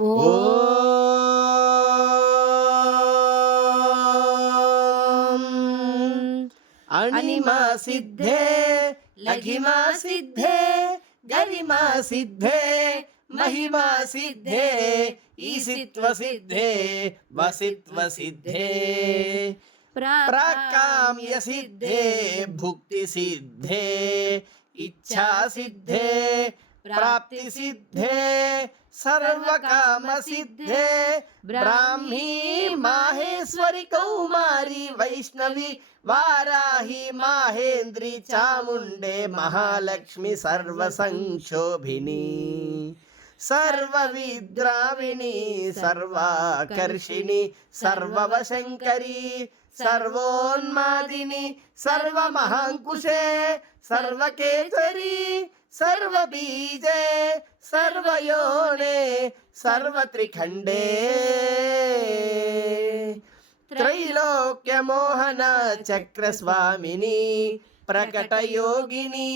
ఓం అణిమా సిద్ధే లఘిమా సిద్ధే గరిమా సిద్ధే महिमा सिद्धे ईशित्व सिद्धे वसित्व सिद्धे प्राकाम्य सिद्धे भुक्ति सिद्धे इच्छा सिद्धे प्राप्ति सिद्धे सर्वकाम सिद्धे ब्राह्मी माहेश्वरी कौमारी वैष्णवी वाराही माहेंद्री चामुंडे महालक्ष्मी सर्वसंक्षोभिनी सर्वविद्राविणी सर्वाकर्षिणी सर्ववशंकरी सर्वोन्मादिनी सर्वमहांकुशे सर्वकेसरी सर्वबीजे सर्वयोने सर्वत्रिखंडे त्रैलोक्यमोहन चक्रस्वामिनी प्रकटयोगिनी।